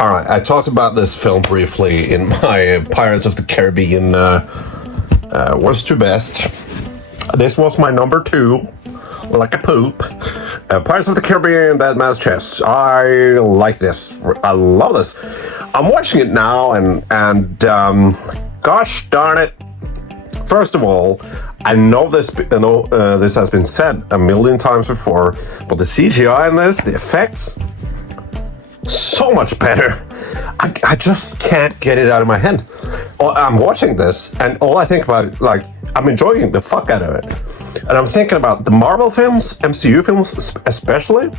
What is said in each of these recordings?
All right, I talked about this film briefly in my Pirates of the Caribbean Worst to Best. This was my number 2, like a poop. Pirates of the Caribbean, Dead Man's Chest. I like this. I love this. I'm watching it now, and gosh darn it. First of all, I know this has been said a million times before, but the CGI in this, the effects, so much better. I just can't get it out of my head. I'm watching this, and all I think about it, like, I'm enjoying the fuck out of it. And I'm thinking about the Marvel films, MCU films especially.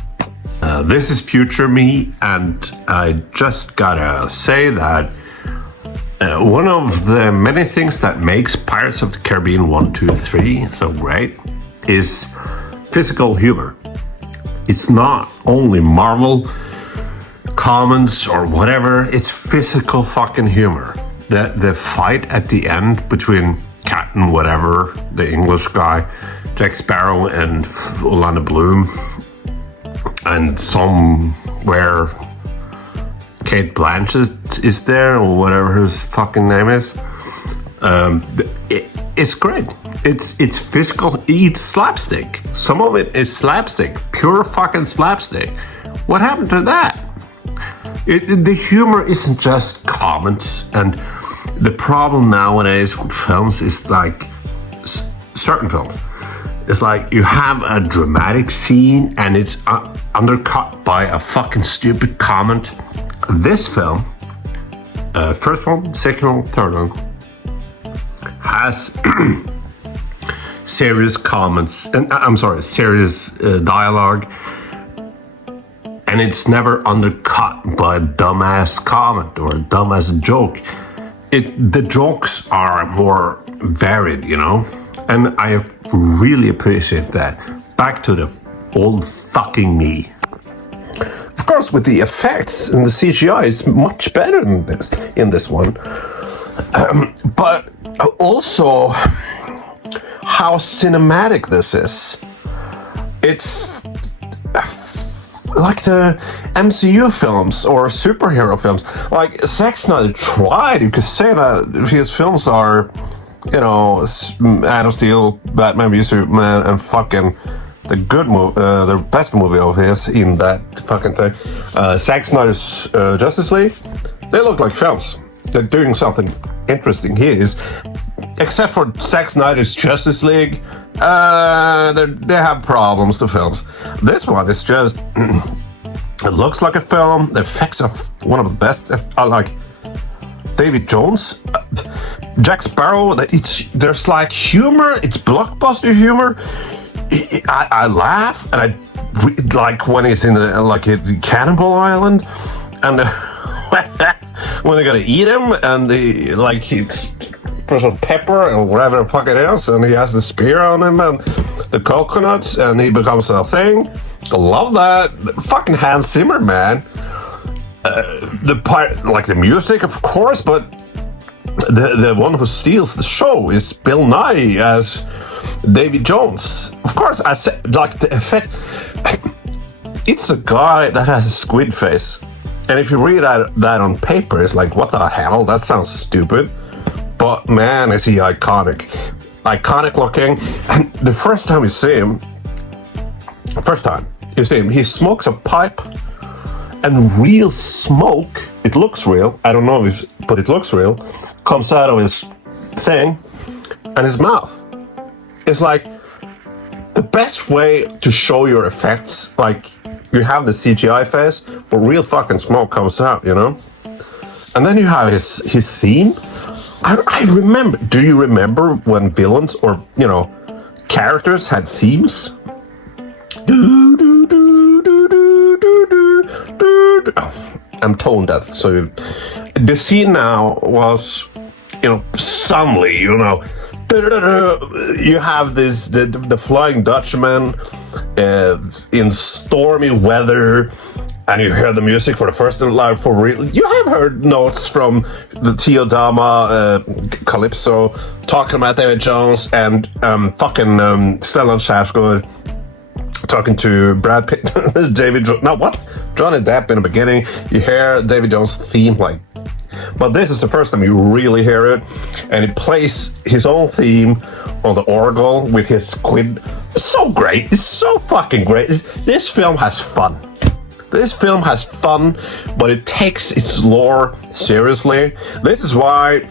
This is future me, and I just gotta say that one of the many things that makes Pirates of the Caribbean 1, 2, 3 so great is physical humor. It's not only Marvel comments or whatever, it's physical fucking humor. The fight at the end between Captain whatever, the English guy, Jack Sparrow, and Orlando Bloom, and somewhere Kate Blanchett is there, or whatever his fucking name is. It's great. It's physical. It's slapstick. Some of it is slapstick, pure fucking slapstick. What happened to that? The humor isn't just comments, and the problem nowadays with films is like certain films. It's like you have a dramatic scene and it's undercut by a fucking stupid comment. This film, first one, second one, third one, has serious comments, and serious dialogue, and it's never undercut by a dumbass comment or a dumbass joke. The jokes are more varied, you know, and I really appreciate that. Back to the old fucking me. Of course, with the effects and the CGI, it's much better than this in this one. But also, how cinematic this is. It's like the MCU films or superhero films. Like, Zack Snyder tried. You could say that his films are, you know, Man of Steel, Batman v Superman, and fucking the good movie, the best movie of his in that fucking thing. Zack Snyder's Justice League, they look like films. They're doing something interesting here. Except for Zack Snyder's Justice League, they have problems, the films. This one is just, it looks like a film. The effects are one of the best. Like David Jones, Jack Sparrow, there's like humor. It's blockbuster humor. I laugh, and I like when he's in the Cannibal Island, and when they gotta eat him, and he's put some pepper or whatever the fuck it is, and he has the spear on him and the coconuts, and he becomes a thing. I love that. Fucking Hans Zimmer, man. The music, of course, but the one who steals the show is Bill Nye as Davy Jones. Of course, I said, like, the effect. It's a guy that has a squid face, and if you read that on paper, it's like, what the hell? That sounds stupid. But man, is he iconic looking. And the first time you see him, he smokes a pipe, and real smoke, it looks real, I don't know but it looks real, comes out of his thing and his mouth. It's like the best way to show your effects, like you have the CGI face, but real fucking smoke comes out, you know? And then you have his theme. I remember. Do you remember when villains or, you know, characters had themes? I'm tone deaf, so the scene now was, you know, suddenly, you know, you have the Flying Dutchman in stormy weather. And you hear the music for the first time live for real. You have heard notes from the Teodama, Calypso, talking about David Jones, and Stellan Skarsgård talking to Brad Pitt. David Jones. No, what? Johnny Depp in the beginning. You hear Davy Jones' theme, like, but this is the first time you really hear it, and he plays his own theme on the organ with his squid. It's so great. It's so fucking great. This film has fun. This film has fun, but it takes its lore seriously. This is why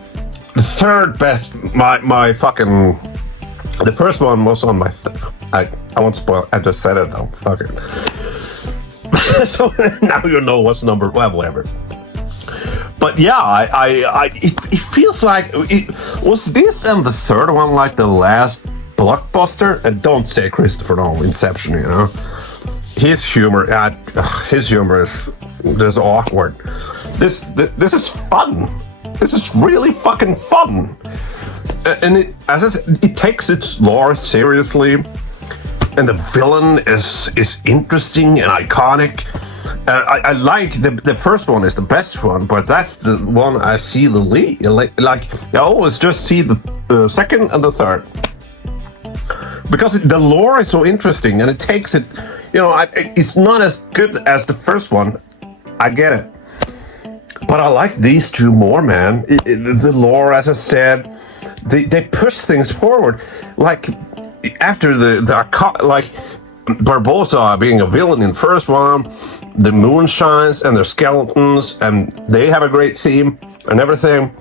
the third best, my fucking, the first one was on my, I won't spoil, I just said it though, fuck it. So now you know what's number, well, whatever. But yeah, it feels like, was this and the third one like the last blockbuster? And don't say Christopher Nolan, Inception, you know? His humor is just awkward. This is fun. This is really fucking fun. And it takes its lore seriously, and the villain is interesting and iconic. I like the first one is the best one, but that's the one I see the lead. Like I always just see the second and the third, because the lore is so interesting, and it takes it. You know, it's not as good as the first one. I get it, but I like these two more, man. The lore, as I said, they push things forward. Like after the like Barbossa being a villain in the first one, the Moonshines and their skeletons, and they have a great theme and everything.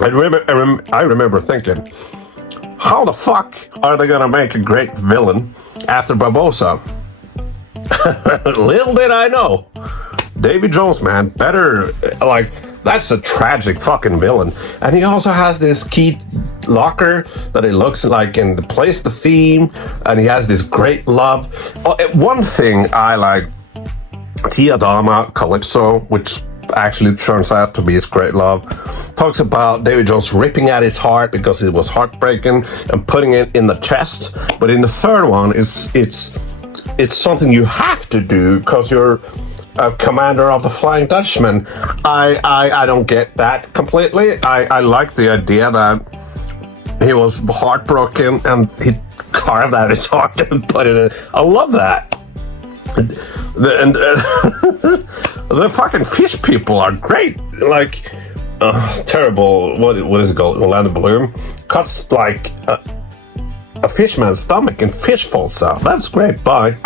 I remember thinking, how the fuck are they gonna make a great villain after Barbossa? Little did I know. Davy Jones, man, better, like, that's a tragic fucking villain. And he also has this key locker that it looks like and plays the theme, and he has this great love. One thing I like, Tia Dama Calypso, which actually turns out to be his great love, talks about Davy Jones ripping at his heart because it was heartbreaking and putting it in the chest. But in the third one, it's something you have to do because you're a commander of the Flying Dutchman. I don't get that completely. I like the idea that he was heartbroken and he carved out his heart and put it in. I love that. The fucking fish people are great. Like, terrible. What is it called? Orlando Bloom cuts like a fishman's stomach and fish falls out. That's great. Bye.